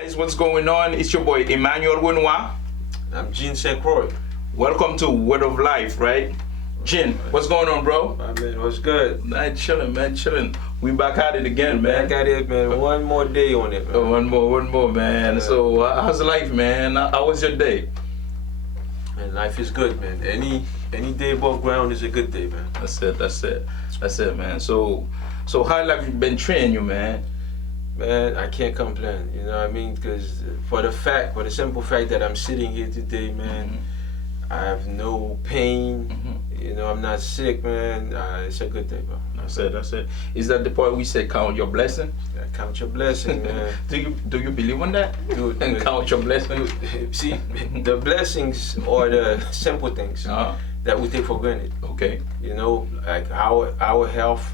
Guys, what's going on? It's your boy Emmanuel Winois. I'm Jean Croix. Welcome to Word of Life, right? Jin, what's going on, bro? My man, what's good? Man, chilling. We back at it again, man. Back at it, man. One more day on it, man. One more, man. So, how's life, man? How was your day? And life is good, man. Any day above ground is a good day, man. That's it, man. So how life been treating you, man? Man, I can't complain. You know what I mean? Because for the simple fact that I'm sitting here today, man, I have no pain. You know, I'm not sick, man. It's a good day, bro. That's it. Is that the part we say count your blessing? Yeah, count your blessing, man. Do you believe in that? Dude, and count your blessings? See, the blessings are the simple things that we take for granted. Okay. You know, like our health.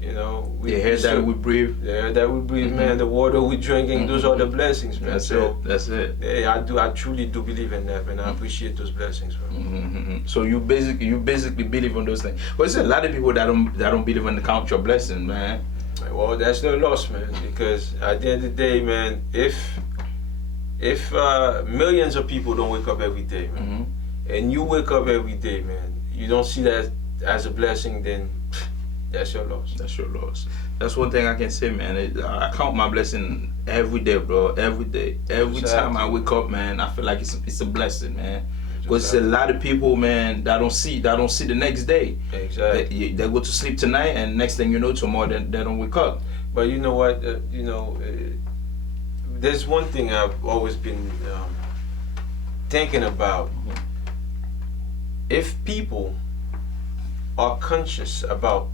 You know, the air that we breathe. The air that we breathe, man. The water we drinking. Those are the blessings, man. That's it. Yeah, I truly do believe in that, and I appreciate those blessings, bro. So you basically believe in those things. But there's a lot of people that don't believe in the count your blessing, man. Well, that's their loss, man. Because at the end of the day, man, if millions of people don't wake up every day, man, and you wake up every day, man, you don't see that as a blessing, then that's your loss. That's your loss. That's one thing I can say, man. I count my blessing every day, bro. Every day. Every time I wake up, man, I feel like it's a blessing, man. Because there's a lot of people, man, that don't see the next day. Exactly. They go to sleep tonight, and next thing you know, tomorrow they don't wake up. But you know what? There's one thing I've always been thinking about. If people are conscious about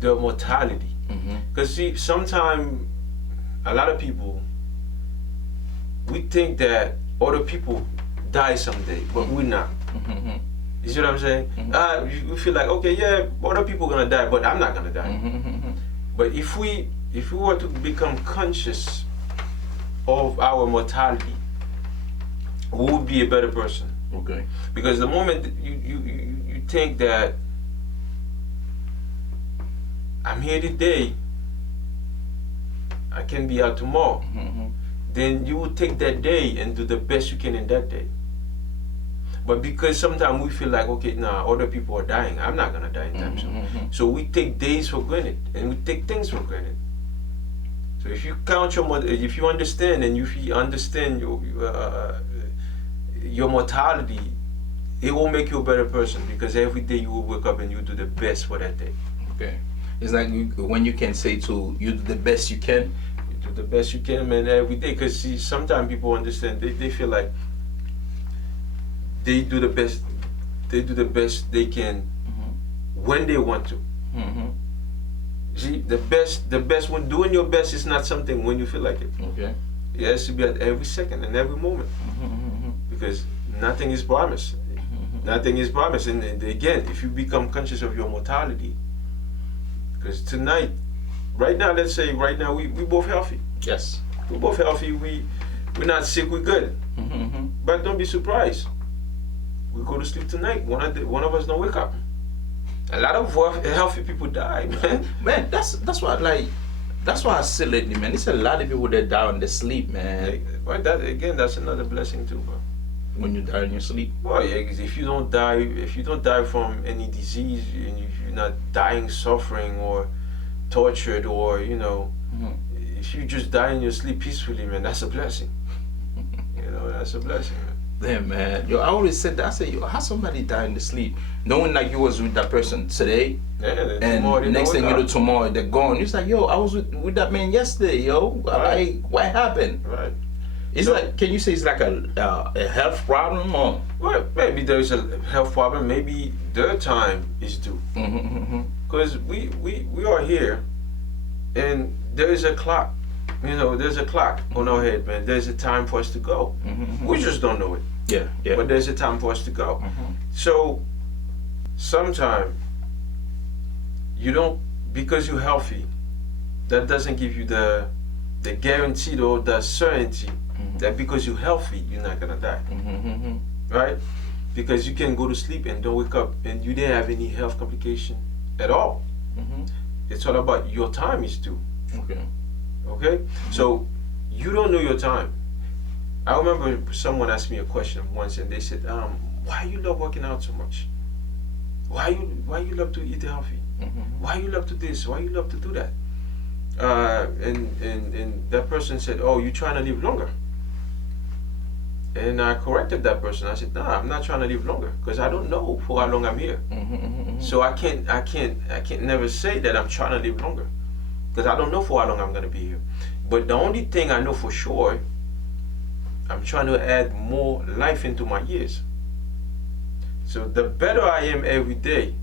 their mortality, because see, sometimes a lot of people, we think that other people die someday, but we're not. You see what I'm saying? We feel like, okay, yeah, other people gonna die, but I'm not gonna die. But if we were to become conscious of our mortality, we would be a better person. Okay. Because the moment you think that I'm here today, I can be out tomorrow, then you will take that day and do the best you can in that day. But because sometimes we feel like, okay, nah, other people are dying, I'm not gonna die anytime soon. So we take days for granted and we take things for granted. So if you count if you understand and if you understand your mortality, it will make you a better person, because every day you will wake up and you do the best for that day. Okay. It's like when you can say to you do the best you can. You do the best you can, man, every day. Because see, sometimes people understand, they feel like they do the best they can when they want to. See, the best when doing your best is not something when you feel like it. Okay. It has to be at every second and every moment. Because nothing is promised. Nothing is promised. And again, if you become conscious of your mortality, because tonight, right now, let's say right now we both healthy. Yes. We're both healthy. We're not sick. We're good. But don't be surprised. We go to sleep tonight. One of us don't wake up. A lot of healthy people die, man. Man, that's why I say lately, man. It's a lot of people that die on their sleep, man. But that's another blessing too, bro. When you die in your sleep. Well, yeah, because if you don't die from any disease, and if you're not dying, suffering, or tortured, or if you just die in your sleep peacefully, man, that's a blessing. That's a blessing, man. Damn, man. Yo, I always said that. I said, yo, how somebody die in the sleep, knowing like you was with that person today, and next thing you know, tomorrow they're gone. You're like, yo, I was with that man yesterday, yo. Right. What happened? Right. It's like, can you say it's like a health problem, or? Well, maybe there's a health problem. Maybe their time is due. Because we are here, and there is a clock. There's a clock on our head, man. There's a time for us to go. We just don't know it. Yeah. But there's a time for us to go. So, sometimes you don't, because you're healthy, that doesn't give you the guarantee or the certainty that because you're healthy, you're not gonna die. Right? Because you can go to sleep and don't wake up and you didn't have any health complication at all. It's all about your time is due. Okay. Okay? So you don't know your time. I remember someone asked me a question once and they said, why you love working out so much? Why you love to eat healthy? Why you love to this? Why you love to do that? And that person said, oh, you trying to live longer. And I corrected that person. I said, nah, I'm not trying to live longer because I don't know for how long I'm here. So I can't never say that I'm trying to live longer because I don't know for how long I'm gonna be here. But the only thing I know for sure, I'm trying to add more life into my years. So the better I am every day,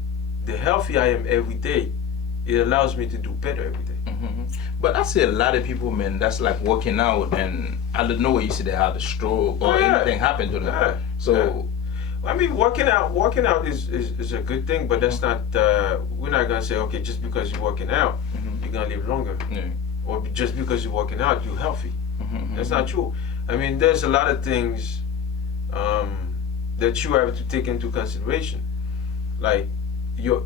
the healthier I am every day, it allows me to do better every day. But I see a lot of people, man, that's like working out and out of nowhere you see they have a stroke or anything happen to them. So I mean, working out is a good thing, but that's not, we're not gonna say, okay, just because you're working out, you're gonna live longer. Or just because you're working out, you're healthy. That's not true. I mean, there's a lot of things that you have to take into consideration, like your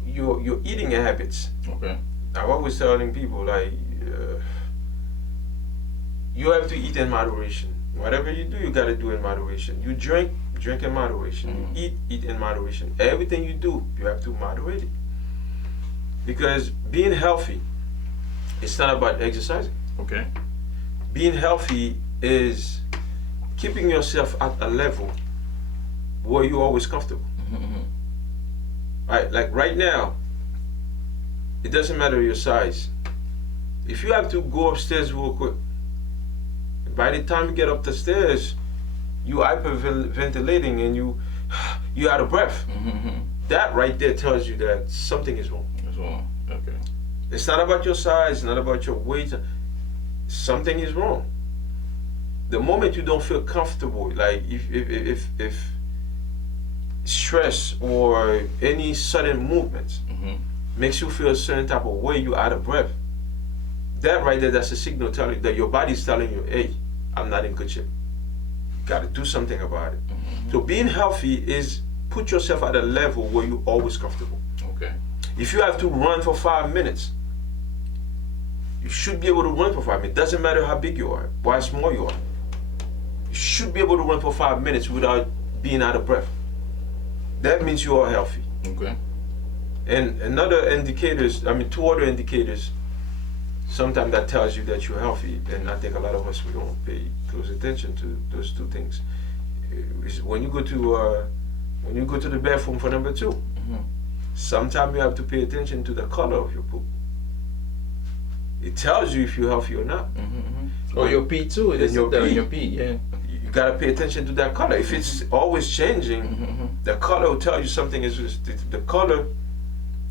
eating habits. Okay. I'm always telling people, like, you have to eat in moderation. Whatever you do, you gotta do in moderation. You drink in moderation. You eat in moderation. Everything you do, you have to moderate it. Because being healthy, it's not about exercising. Okay. Being healthy is keeping yourself at a level where you're always comfortable. Right, like right now, it doesn't matter your size. If you have to go upstairs real quick, by the time you get up the stairs, you hyperventilating and you're out of breath. That right there tells you that something is wrong. It's wrong. Okay. It's not about your size, it's not about your weight. Something is wrong. The moment you don't feel comfortable, like if stress or any sudden movements makes you feel a certain type of way, you're out of breath. That right there, that's a signal telling that your body's telling you, hey, I'm not in good shape. You gotta do something about it. So being healthy is put yourself at a level where you're always comfortable. Okay. If you have to run for 5 minutes, you should be able to run for 5 minutes. Doesn't matter how big you are, how small you are. You should be able to run for 5 minutes without being out of breath. That means you are healthy. Okay. And two other indicators, sometimes that tells you that you're healthy. And I think a lot of us, we don't pay close attention to those two things. When you go to the bathroom for number 2, sometimes you have to pay attention to the color of your poop. It tells you if you're healthy or not. Or your pee too. It is your pee. Yeah. You gotta pay attention to that color. If it's always changing, the color will tell you something is. The color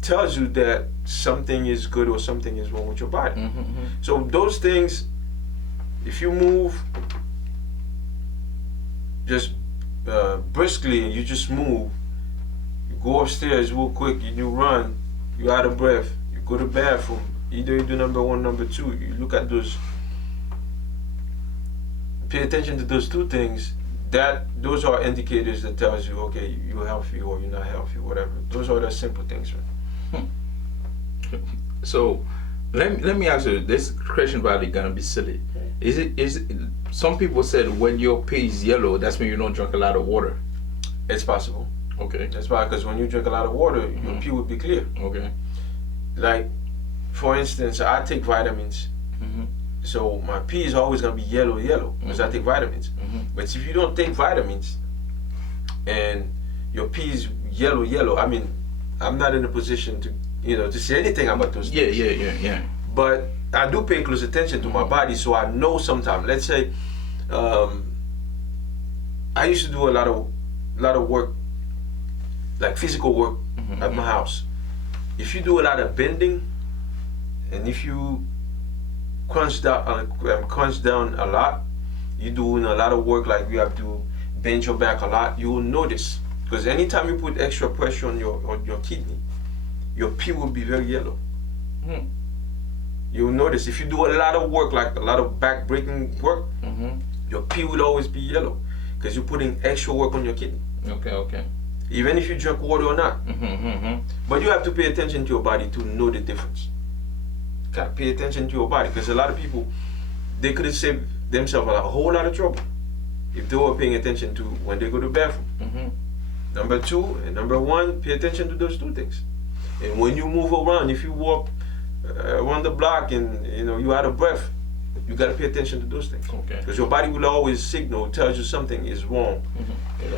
tells you that something is good or something is wrong with your body. So those things, if you move just briskly, you just move. You go upstairs real quick. You run. You're out of breath. You go to the bathroom. Either you do number 1, number 2. You look at those. Pay attention to those two things. Those are indicators that tells you, okay, you're healthy or you're not healthy, whatever. Those are the simple things, man. So, let me ask you. This question probably gonna be silly. Is it? Some people said when your pee is yellow, that's when you don't drink a lot of water. It's possible. Okay. That's why, because when you drink a lot of water, your pee will be clear. Okay. Like, for instance, I take vitamins. So my pee is always gonna be yellow because I take vitamins. But if you don't take vitamins and your pee is yellow, I mean, I'm not in a position to say anything about those things. Yeah. But I do pay close attention to my body, so I know sometimes. Let's say, I used to do a lot of work, like physical work at my house. If you do a lot of bending, and if you crunch down a lot, you're doing a lot of work, like you have to bend your back a lot, you will notice. Because anytime you put extra pressure on your kidney, your pee will be very yellow. You'll notice if you do a lot of work, like a lot of back breaking work, your pee will always be yellow because you're putting extra work on your kidney. Okay. Even if you drink water or not. But you have to pay attention to your body to know the difference. Gotta pay attention to your body, because a lot of people, they could have saved themselves a whole lot of trouble if they were paying attention to when they go to the bathroom. Number two and number one, pay attention to those two things. And when you move around, if you walk around the block and you're out of breath, you gotta pay attention to those things. Okay. Because your body will always signal, tells you something is wrong.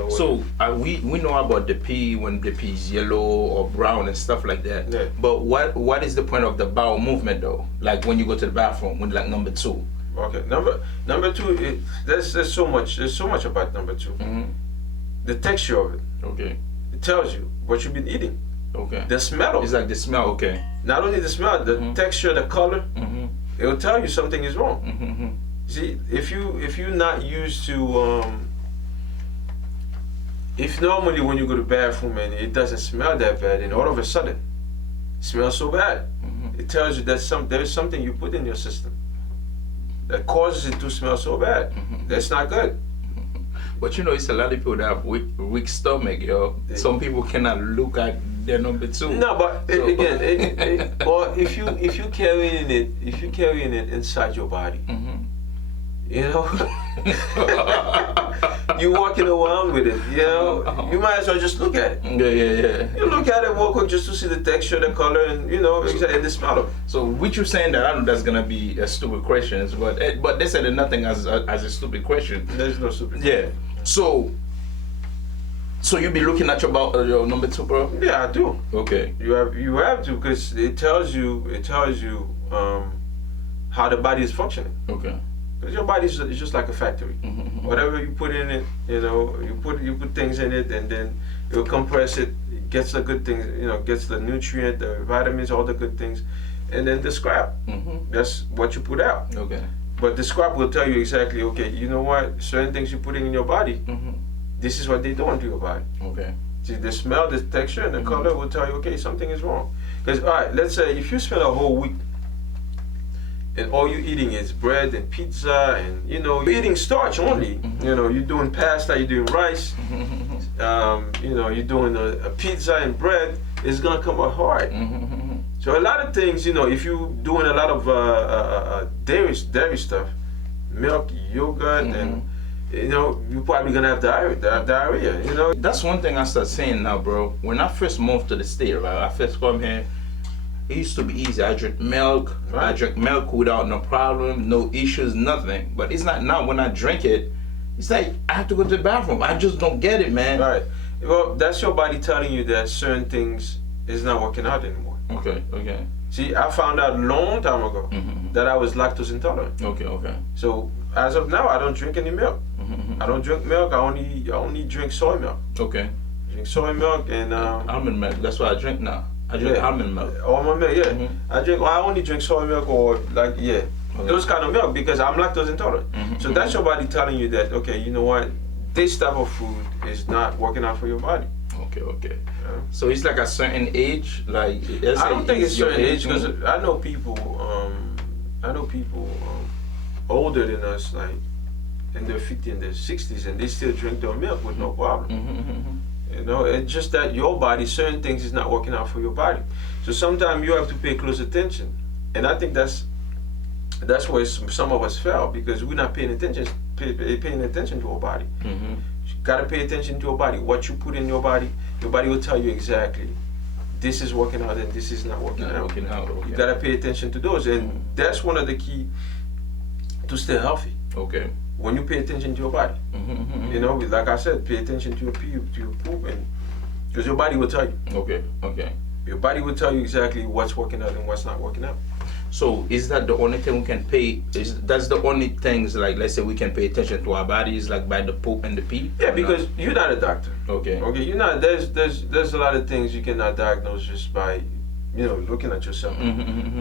So we know about the pee when the pee is yellow or brown and stuff like that. Yeah. But what is the point of the bowel movement though? Like when you go to the bathroom, when like number two. Okay. Number two, there's so much about number two. The texture of it. Okay. It tells you what you've been eating. Okay. The smell of it. It's like the smell. Okay. Not only the smell, the texture, the color. It will tell you something is wrong. See, if you're not used to, if normally when you go to the bathroom and it doesn't smell that bad, and all of a sudden it smells so bad, it tells you that there's something you put in your system that causes it to smell so bad. That's not good. But it's a lot of people that have weak stomach, yo. Some people cannot look at their number two. No, but So- again, or if you carrying it inside your body, you're walking around with it. You might as well just look at it. Yeah. You look at it real quick just to see the texture, the color, and and the smell of it. So with you saying that, I know that's gonna be a stupid question, but they said nothing as a stupid question. There's no super. Yeah. So you be looking at your number two, bro? Yeah, I do. Okay. You have to, because it tells you how the body is functioning. Okay. Because your body is just like a factory. Whatever you put in it, you put things in it, and then it'll compress it. It gets the good things, gets the nutrient, the vitamins, all the good things, and then the scrap. That's what you put out. Okay. But the scrap will tell you exactly, okay, you know what? Certain things you're putting in your body, this is what they're doing to your body. Okay. See, the smell, the texture, and the color will tell you, okay, something is wrong. Because, all right, let's say if you spend a whole week and all you're eating is bread and pizza, and you're eating starch only. You're doing pasta, you're doing rice, you're doing a pizza and bread. It's gonna come out hard. So a lot of things, if you're doing a lot of dairy stuff, milk, yogurt, and you're probably gonna have diarrhea. That's one thing I start saying now, bro. When I first moved to the state, right? I first come here. It used to be easy. I drink milk. Right. I drink milk without no problem, no issues, nothing. But it's not now. When I drink it, it's like I have to go to the bathroom. I just don't get it, man. Right. Well, that's your body telling you that certain things is not working out anymore. Okay. See, I found out a long time ago that I was lactose intolerant. Okay. So as of now, I don't drink any milk. I don't drink milk. I only drink soy milk. Okay. I drink soy milk and Almond milk. That's what I drink now. I drink almond milk. Almond milk, yeah. I only drink soy milk or those kind of milk because I'm lactose intolerant. So that's your body telling you that, okay, you know what, this type of food is not working out for your body. Okay. So it's like a certain age, like I don't think it's your certain age because I know people older than us, like in their 50s and their 60s, and they still drink their milk with no problem. It's just that your body, certain things is not working out for your body. So sometimes you have to pay close attention, and I think that's where some of us fail because we're not paying attention to our body. You gotta pay attention to your body. What you put in your body will tell you exactly this is working out and this is not working out. Okay. You gotta pay attention to those, and that's one of the key to stay healthy. Okay. When you pay attention to your body, like I said, pay attention to your pee, to your poop, and because your body will tell you. Okay. Your body will tell you exactly what's working out and what's not working out. So is that the only thing we can pay? That's the only things, like, let's say we can pay attention to our bodies, like by the poop and the pee? Yeah, because you're not a doctor. Okay. You're not. There's a lot of things you cannot diagnose just by, looking at yourself.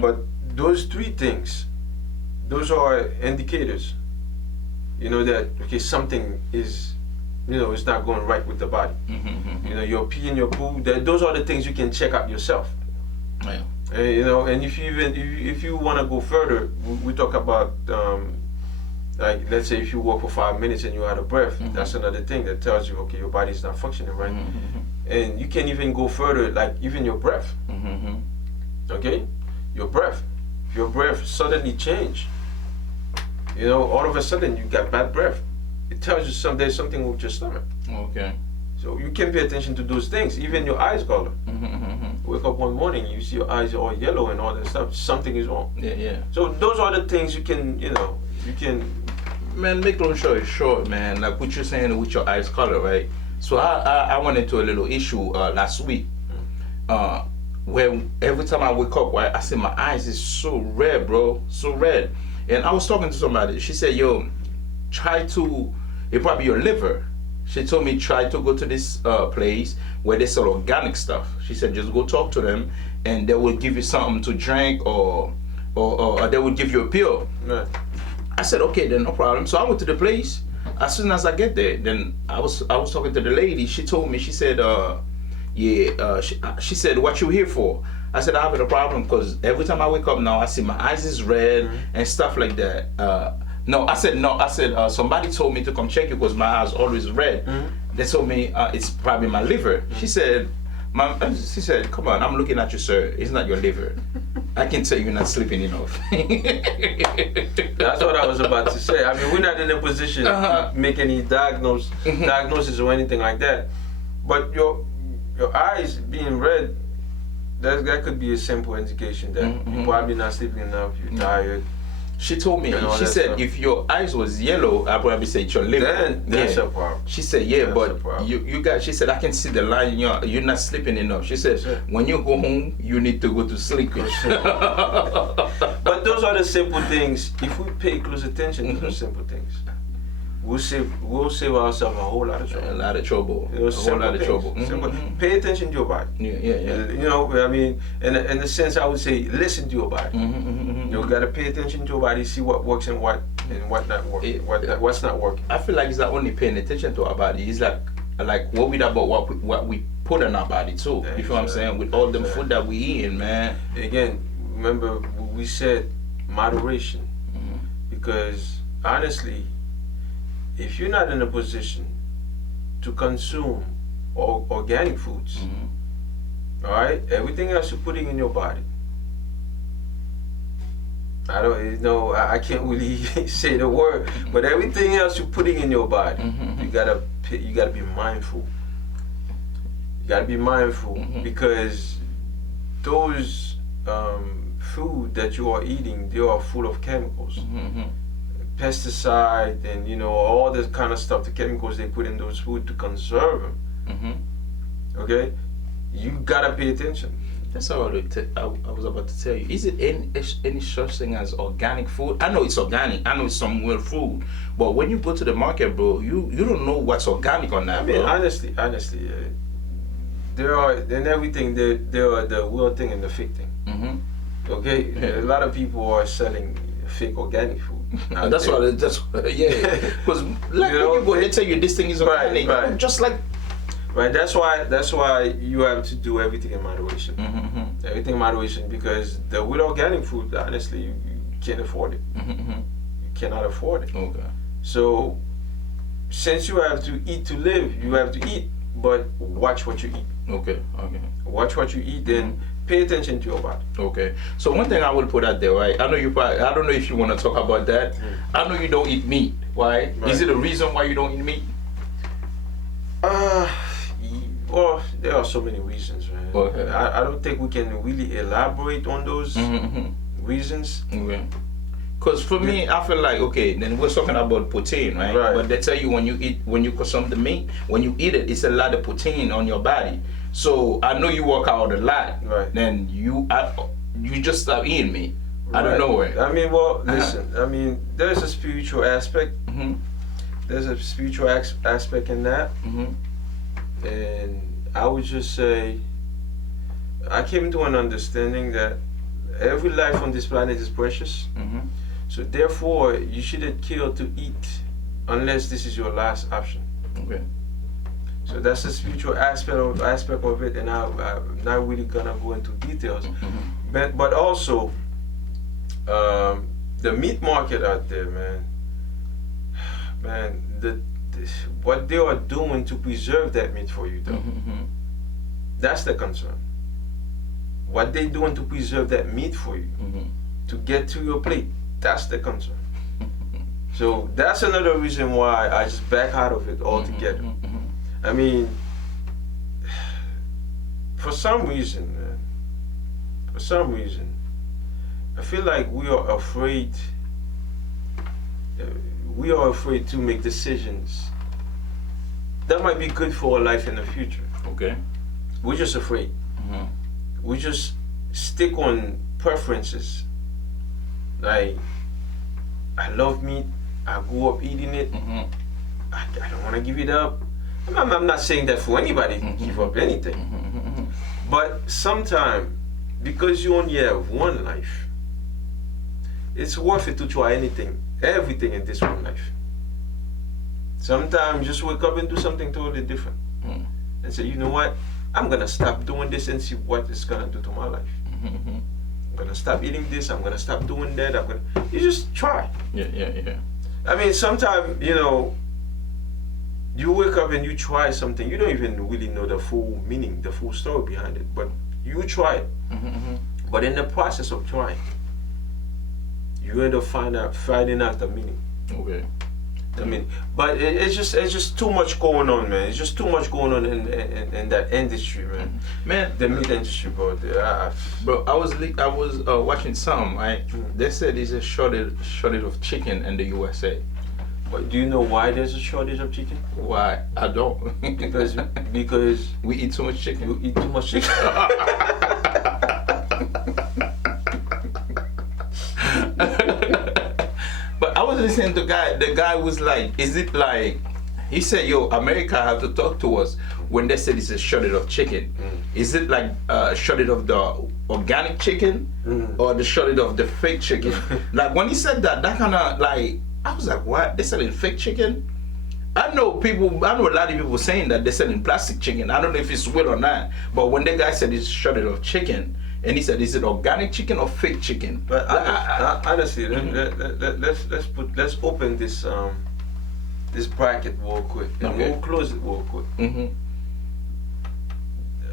But those three things, those are indicators. That okay, something is, it's not going right with the body. Your pee and your poo. Those are the things you can check out yourself. Yeah. And if you want to go further, we talk about like, let's say if you walk for 5 minutes and you're out of breath, that's another thing that tells you, okay, your body's not functioning right. And you can even go further, like even your breath. Okay, your breath. If your breath suddenly change, You know, all of a sudden you got bad breath. It tells you there's something with your stomach. Okay. So you can pay attention to those things. Even your eyes color. Wake up one morning, you see your eyes all yellow and all that stuff. Something is wrong. Yeah. So those are the things you can. Man, make long story short, man. Like what you're saying with your eyes color, right? So I went into a little issue last week. Where every time I wake up, right, I see my eyes is so red, bro, so red. And I was talking to somebody. She said, "Yo, try to. It probably your liver." She told me try to go to this place where they sell organic stuff. She said just go talk to them, and they will give you something to drink, or they will give you a pill. Right. I said okay, then no problem. So I went to the place. As soon as I get there, then I was talking to the lady. She told me, she said, she said, what you here for? I said, I have a problem because every time I wake up now, I see my eyes is red and stuff like that. No, I said, somebody told me to come check you because my eyes always red. They told me it's probably my liver. She said, come on, I'm looking at you, sir. It's not your liver. I can tell you're not sleeping enough. That's what I was about to say. I mean, we're not in a position to make any diagnosis or anything like that. But your eyes being red, that could be a simple indication that you're probably not sleeping enough, you're tired. She told me, she said, stuff. If your eyes was yellow, I'd probably say it's your liver. Then that's a problem. She said, but you got, she said, I can see the line, you're not sleeping enough. She said, when you go home, you need to go to sleep. But those are the simple things. If we pay close attention to those simple things, we'll save ourselves a whole lot of trouble. A lot of trouble. A whole lot of trouble. Pay attention to your body. Yeah. You know, I mean, in a sense, I would say, listen to your body. You gotta pay attention to your body, see what works and what not working, what's not working. I feel like it's not only paying attention to our body. It's like worried about what we put in our body too. You feel what I'm saying? With all the food that we eating, man. Again, remember we said moderation, because honestly, if you're not in a position to consume organic foods, all right, everything else you're putting in your body, I can't really say the word, but everything else you're putting in your body, you gotta be mindful. You gotta be mindful because those food that you are eating, they are full of chemicals. Pesticide and all this kind of stuff, the chemicals they put in those food to conserve them. Okay, you gotta pay attention. That's all I was about to tell you. Is it any such thing as organic food? I know it's organic. I know it's some real food, but when you go to the market, bro, you don't know what's organic on that. I mean, bro. honestly, there are in everything. There are the real thing and the fake thing. Okay, a lot of people are selling fake organic food. That's why, because people they tell you this thing is organic, right. Just like. Right, that's why you have to do everything in moderation. Everything in moderation, because with organic food, honestly, you can't afford it. You cannot afford it. Okay. So, since you have to eat to live, you have to eat, but watch what you eat. Okay. Watch what you eat, then pay attention to your body. Okay. So one thing I will put out there, right? I know I don't know if you want to talk about that. I know you don't eat meat, right? Is it a reason why you don't eat meat? Well, there are so many reasons, man. Okay. I don't think we can really elaborate on those reasons. Okay. Because for me, I feel like, okay, then we're talking about protein, right? But they tell you when you consume the meat, when you eat it, it's a lot of protein on your body. So I know you work out a lot. Right. Then you just stop eating meat. I don't know where. I mean, well, listen. I mean, there's a spiritual aspect. There's a spiritual aspect in that. And I would just say, I came to an understanding that every life on this planet is precious. So therefore, you shouldn't kill to eat unless this is your last option. Okay. So that's the spiritual aspect of it, and I'm not really gonna go into details. But also, the meat market out there, man, what they are doing to preserve that meat for you, though, that's the concern. What they doing to preserve that meat for you, to get to your plate, that's the concern. So that's another reason why I just back out of it altogether. I mean, for some reason, man, I feel like we are afraid. We are afraid to make decisions that might be good for our life in the future. Okay. We're just afraid. We just stick on preferences. Like, I love meat. I grew up eating it. I don't want to give it up. I'm not saying that for anybody to give up anything. But sometimes, because you only have one life, it's worth it to try everything in this one life. Sometimes just wake up and do something totally different. And say, you know what? I'm going to stop doing this and see what it's going to do to my life. I'm going to stop eating this. I'm going to stop doing that. You just try. Yeah. I mean, sometimes, you know, you wake up and you try something. You don't even really know the full meaning, the full story behind it. But you try it. But in the process of trying, you end up finding out the meaning. Okay. I mean, but it's just too much going on, man. It's just too much going on in that industry, man. Man, the meat industry, bro. Bro, I was watching some. Right? They said there's a shortage of chicken in the USA. But do you know why there's a shortage of chicken? Why? I don't. because we eat too much chicken. You eat too much chicken. But I was listening to the guy was like, is it like, he said, yo, America have to talk to us when they said it's a shortage of chicken. Is it like a shortage of the organic chicken or the shortage of the fake chicken? Like when he said that kind of like, I was like, what? They're selling fake chicken? I know a lot of people saying that they're selling plastic chicken. I don't know if it's real or not. But when the guy said it's a shortage of chicken, and he said, "Is it organic chicken or fake chicken?" But honestly, let's open this this bracket real quick, and we'll close it real quick.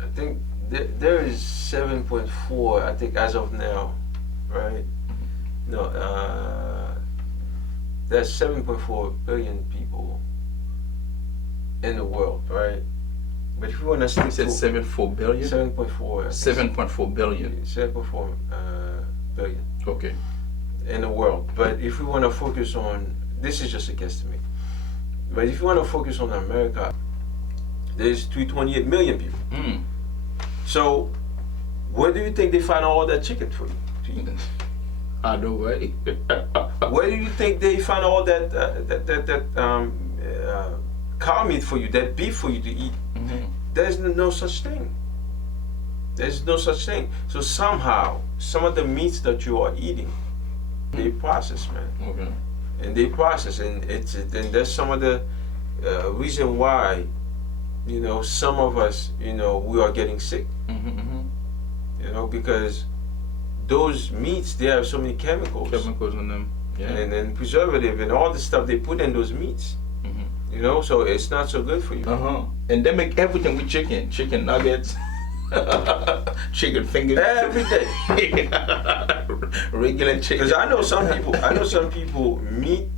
I think there is 7.4. I think as of now, right? No, there's 7.4 billion people in the world, right? But if you want to stick to 7.4 billion? 7.4. 7.4 billion. 7.4 billion. Okay. In the world. But if we want to focus on, this is just a guesstimate. But if you want to focus on America, there's 328 million people. So, where do you think they find all that chicken for you to eat? I know, right? Where do you think they find all that cow meat for you, that beef for you to eat? There's no such thing. There's no such thing. So somehow, some of the meats that you are eating, they process, man. Okay. And they process, and that's some of the reason why, you know, some of us, you know, we are getting sick. You know, because those meats, they have so many chemicals. Chemicals in them. Yeah. And then preservative and all the stuff they put in those meats. You know, so it's not so good for you. And they make everything with chicken. Chicken nuggets, chicken fingers. Every day. Regular chicken. Because I know some people, meat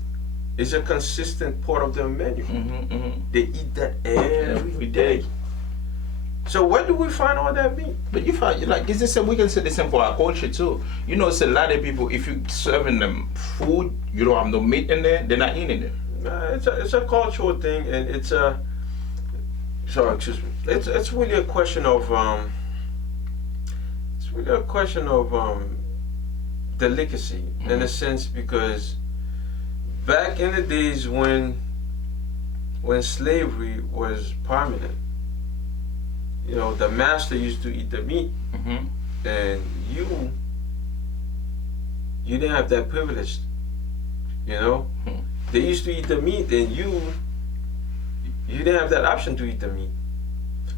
is a consistent part of their menu. They eat that every day. So where do we find all that meat? But you find, like, is this we can say the same for our culture too. You know, it's a lot of people, if you serving them food, you don't have no meat in there, they're not eating it. It's a cultural thing, and it's a, sorry, excuse me. It's really a question of delicacy in a sense, because back in the days when slavery was prominent, you know, the master used to eat the meat, and you didn't have that privilege, you know. They used to eat the meat, and you didn't have that option to eat the meat.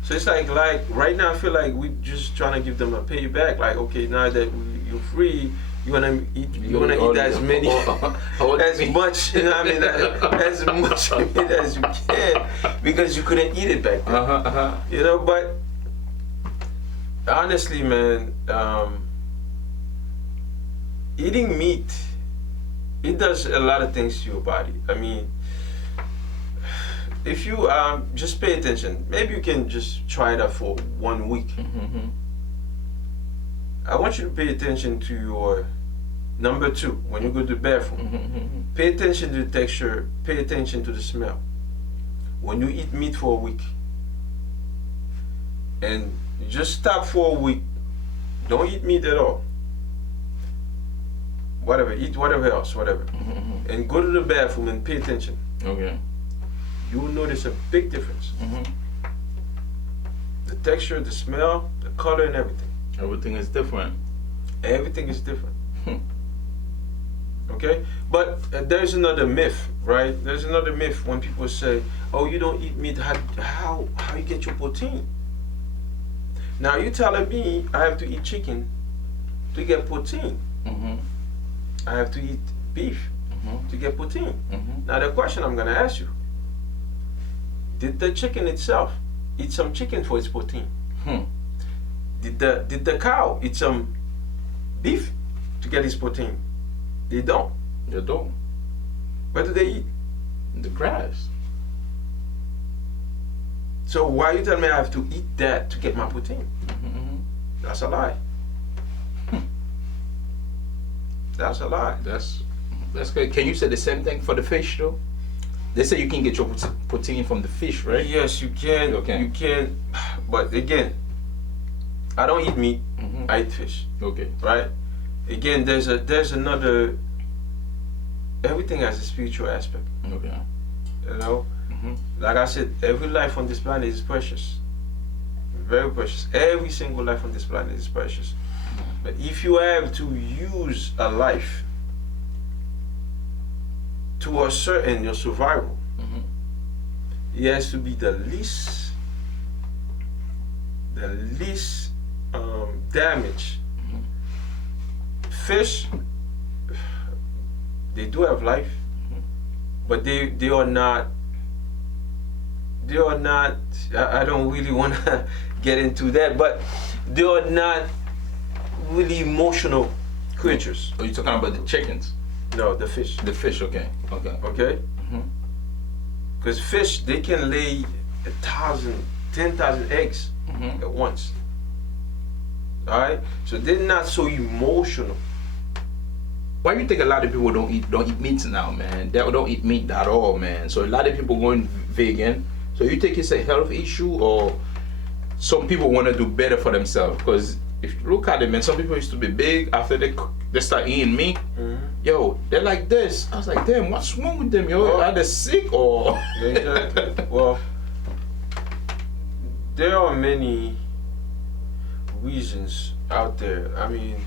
So it's like right now I feel like we're just trying to give them a payback. Like, okay, now that you're free, you wanna eat as many, as much, you know what I mean, as much meat as you can, because you couldn't eat it back then. You know, but honestly, man, eating meat it does a lot of things to your body. I mean, if you just pay attention, maybe you can just try it out for 1 week. Mm-hmm. I want you to pay attention to your number 2 when you go to the bathroom. Mm-hmm. Pay attention to the texture. Pay attention to the smell. When you eat meat for a week, and just stop for a week. Don't eat meat at all. Whatever, eat whatever else, whatever. Mm-hmm. And go to the bathroom and pay attention. Okay. You will notice a big difference. Mm-hmm. The texture, the smell, the color, and everything. Everything is different. Everything is different. Okay? But there's another myth, right? There's another myth when people say, oh, you don't eat meat. How you get your protein? Now you telling me I have to eat chicken to get protein. Mm-hmm. I have to eat beef to get protein. Mm-hmm. Now the question I'm gonna ask you, did the chicken itself eat some chicken for its protein? Did the cow eat some beef to get its protein? They don't. They don't. What do they eat? The grass. So why you tell me I have to eat that to get my protein? Mm-hmm. That's a lie. That's a lie. That's good. Can you say the same thing for the fish though? They say you can get your protein from the fish, right? Yes, you can. Okay. You can. But again, I don't eat meat. Mm-hmm. I eat fish. Okay. Right? Again, there's another. Everything has a spiritual aspect. Okay. You know, Mm-hmm. like I said, every life on this planet is precious. Very precious. Every single life on this planet is precious. But if you have to use a life to ascertain your survival, Mm-hmm. it has to be the least damage. Mm-hmm. Fish, they do have life, Mm-hmm. but they are not. They are not. I don't really want to get into that, but they are not really emotional creatures. Are you talking about the chickens? No, the fish. The fish, okay. Okay. Okay? Mm-hmm. Because fish, they can lay 1,000, 10,000 eggs Mm-hmm. at once. Alright? So they're not so emotional. Why do you think a lot of people don't eat meat now, man? They don't eat meat at all, man. So a lot of people going vegan. So you think it's a health issue, or some people want to do better for themselves? Because if you look at it, man, some people used to be big after they start eating meat. Mm-hmm. Yo, they're like this. I was like, damn, what's wrong with them? Yo, Well, are they sick or? Exactly. Well, there are many reasons out there. I mean,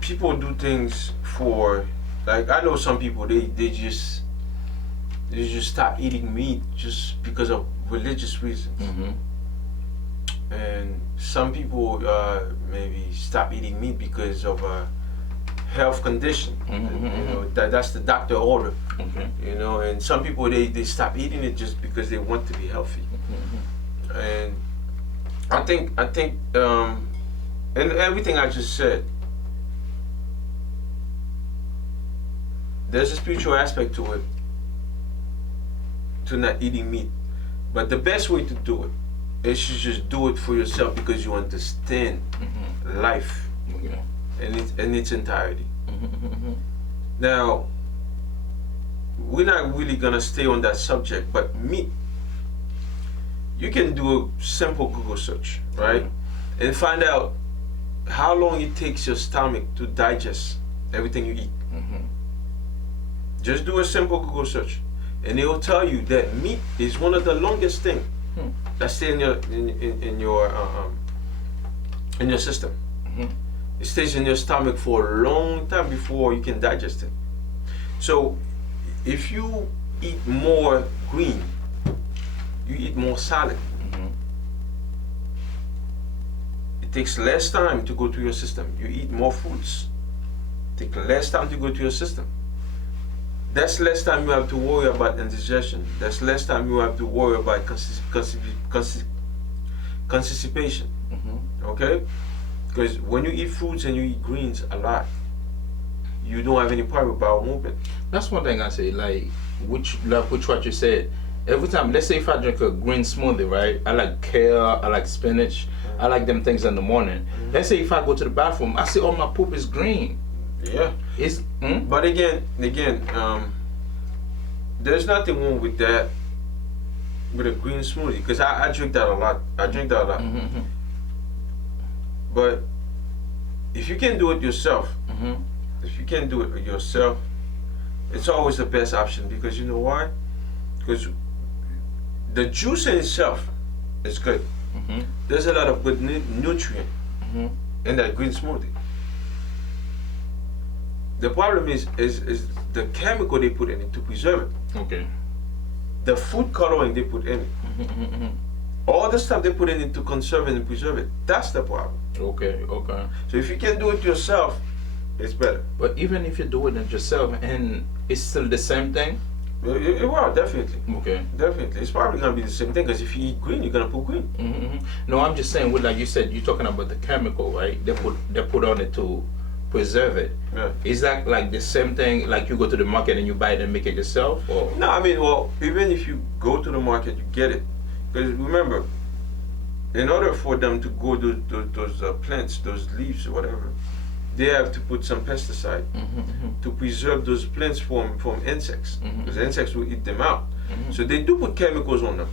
people do things for, like, I know some people, they just stop eating meat just because of religious reasons. Mm-hmm. And some people maybe stop eating meat because of a health condition. Mm-hmm. You know, that's the doctor order. Okay. You know, and some people they stop eating it just because they want to be healthy. Mm-hmm. And I think and everything I just said, there's a spiritual aspect to it, to not eating meat. But the best way to do it is to just do it for yourself because you understand Mm-hmm. life Okay. in its entirety. Mm-hmm. Now, we're not really gonna stay on that subject, but meat, you can do a simple Google search, right? And find out how long it takes your stomach to digest everything you eat. Mm-hmm. Just do a simple Google search, and it will tell you that meat is one of the longest things that stay in your system. Mm-hmm. It stays in your stomach for a long time before you can digest it. So, if you eat more green, you eat more salad. Mm-hmm. It takes less time to go to your system. You eat more fruits. It takes less time to go to your system. That's less time you have to worry about indigestion. That's less time you have to worry about constipation. Mm-hmm. Okay? Because when you eat fruits and you eat greens a lot, you don't have any problem with bowel movement. That's one thing I say, like what you said. Every time, let's say if I drink a green smoothie, right? I like kale, I like spinach, I like them things in the morning. Let's say if I go to the bathroom, I see all my poop is green. Yeah. It's But again, there's nothing wrong with that, with a green smoothie, because I drink that a lot. I drink that a lot. But if you can do it yourself, it's always the best option, because you know why? Because the juice in itself is good. There's a lot of good nutrient in that green smoothie. The problem is the chemical they put in it to preserve it. Okay. The food coloring they put in it. All the stuff they put in it to conserve it and preserve it. That's the problem. Okay. So if you can do it yourself, it's better. But even if you do it yourself, and it's still the same thing. Well, definitely. Okay. Definitely. It's probably gonna be the same thing, because if you eat green, you're gonna put green. No, I'm just saying, like you said, you're talking about the chemical, right? They put on it to preserve it. Yeah. Is that like the same thing? Like you go to the market and you buy it and make it yourself, or? No, I mean, well, even if you go to the market, you get it. Because remember, in order for them to grow those plants, those leaves or whatever, they have to put some pesticide to preserve those plants from insects, because insects will eat them out. So they do put chemicals on them,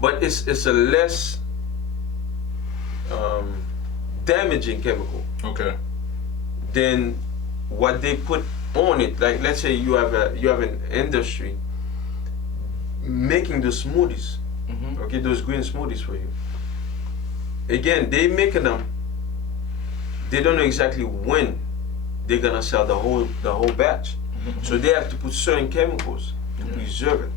but it's a less damaging chemical. Okay. Than what they put on it. Like, let's say you have an industry making the smoothies, okay, those green smoothies for you. Again, they making them. They don't know exactly when they're gonna sell the whole batch, so they have to put certain chemicals to preserve it.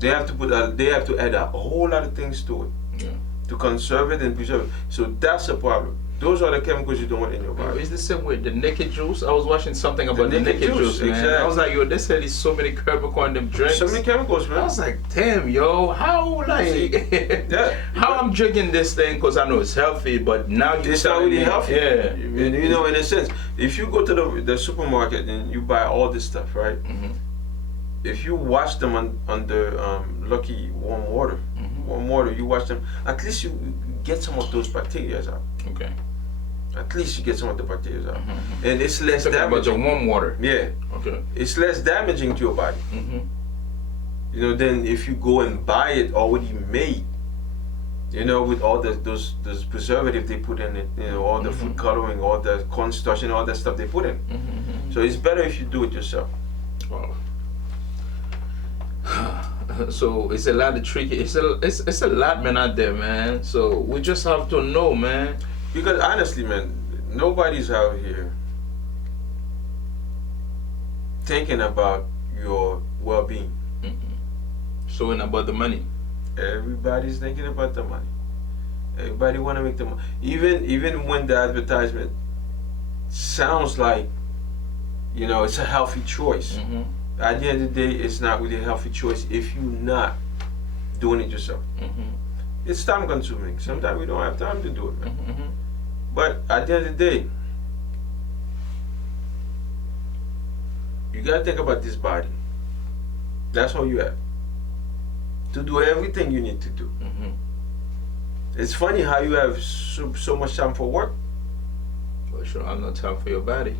They have to add a whole lot of things to it to conserve it and preserve it. So that's a problem. Those are the chemicals you don't want in your body. It's the same with the naked juice. I was watching something about the naked juice, man. Exactly. I was like, yo, they said there's so many chemicals in them drinks. So many chemicals, man. I was like, damn, yo, how how I'm drinking this thing because I know it's healthy, but now it's not really healthy. Yeah. You know, in a sense, if you go to the supermarket and you buy all this stuff, right? If you wash them under lucky warm water, you wash them, at least you get some of those bacteria out. Okay. At least you get some of the bacteria out. And it's less damaging. About the warm water. Yeah. Okay. It's less damaging to your body. You know, than if you go and buy it already made. You know, with all those preservative they put in it, you know, all the food coloring, all the cornstarch and all that stuff they put in. So it's better if you do it yourself. Wow. So it's a lot of tricky. It's a lot, man, out there, man. So we just have to know, man. Because honestly, man, nobody's out here thinking about your well-being. So it's about the money. Everybody's thinking about the money. Everybody want to make the money. Even when the advertisement sounds like, you know, it's a healthy choice. At the end of the day, it's not really a healthy choice if you're not doing it yourself. It's time consuming. Sometimes we don't have time to do it, man. But at the end of the day, you gotta think about this body. That's all you have to do everything you need to do. It's funny how you have so much time for work. Well, sure, I have no time for your body.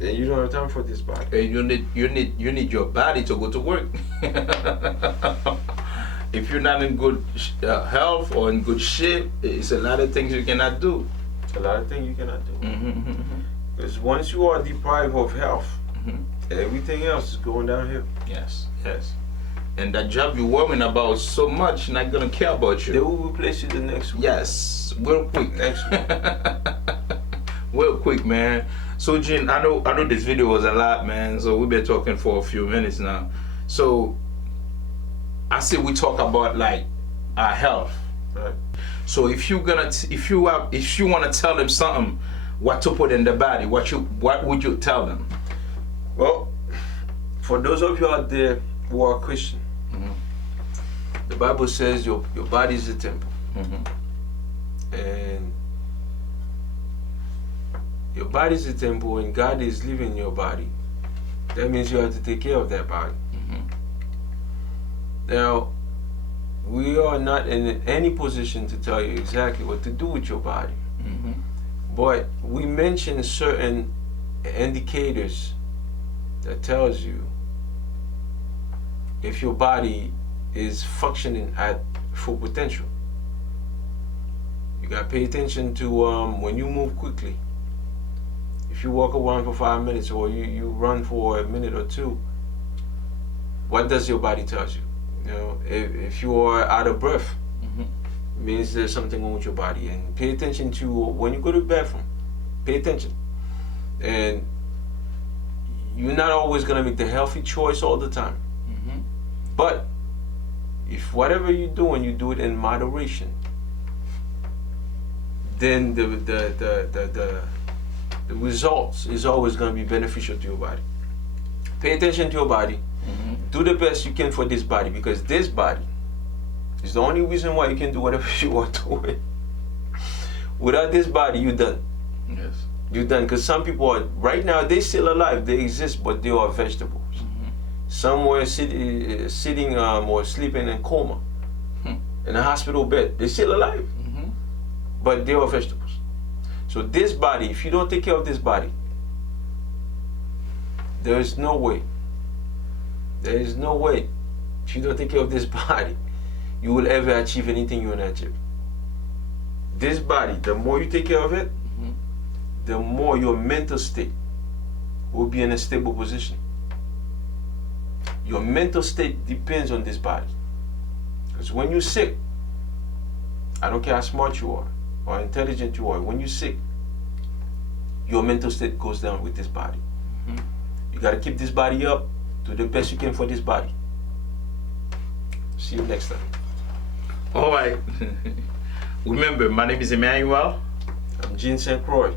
And you don't have time for this body. Hey, you need your body to go to work. If you're not in good health or in good shape, it's a lot of things you cannot do. A lot of things you cannot do. Because once you are deprived of health, everything else is going downhill. Yes. And that job you're worrying about so much, not gonna care about you. They will replace you the next week. Yes, real quick. Next week. Real quick, man. So, Gene, I know this video was a lot, man. So we've been talking for a few minutes now. So I say we talk about like our health. Right. So if you want to tell them something, what to put in the body, what would you tell them? Well, for those of you out there who are Christian, the Bible says your body is a temple, and Your body is a temple and God is living in your body. That means you have to take care of that body. Now, we are not in any position to tell you exactly what to do with your body. But we mention certain indicators that tells you if your body is functioning at full potential. You gotta pay attention to when you move quickly. If you walk around for 5 minutes or you run for a minute or two, what does your body tell you? You know, if you are out of breath, it means there's something wrong with your body. And pay attention to when you go to the bathroom. Pay attention. And you're not always gonna make the healthy choice all the time. But if whatever you're doing, you do it in moderation, then the results is always going to be beneficial to your body. Pay attention to your body. Do the best you can for this body, because this body is the only reason why you can do whatever you want to do. Without this body, you're done. Yes. You're done, because some people are, right now, they're still alive. They exist, but they are vegetables. Some were sitting or sleeping in coma in a hospital bed. They're still alive, but they are vegetables. So this body, if you don't take care of this body, there is no way. There is no way. If you don't take care of this body, you will ever achieve anything you want to achieve. This body, the more you take care of it, the more your mental state will be in a stable position. Your mental state depends on this body. Because when you're sick, I don't care how smart you are or intelligent you are, when you're sick, your mental state goes down with this body. You got to keep this body up, do the best you can for this body. See you next time. All right. Remember, my name is Emmanuel. I'm Jean St. Croix.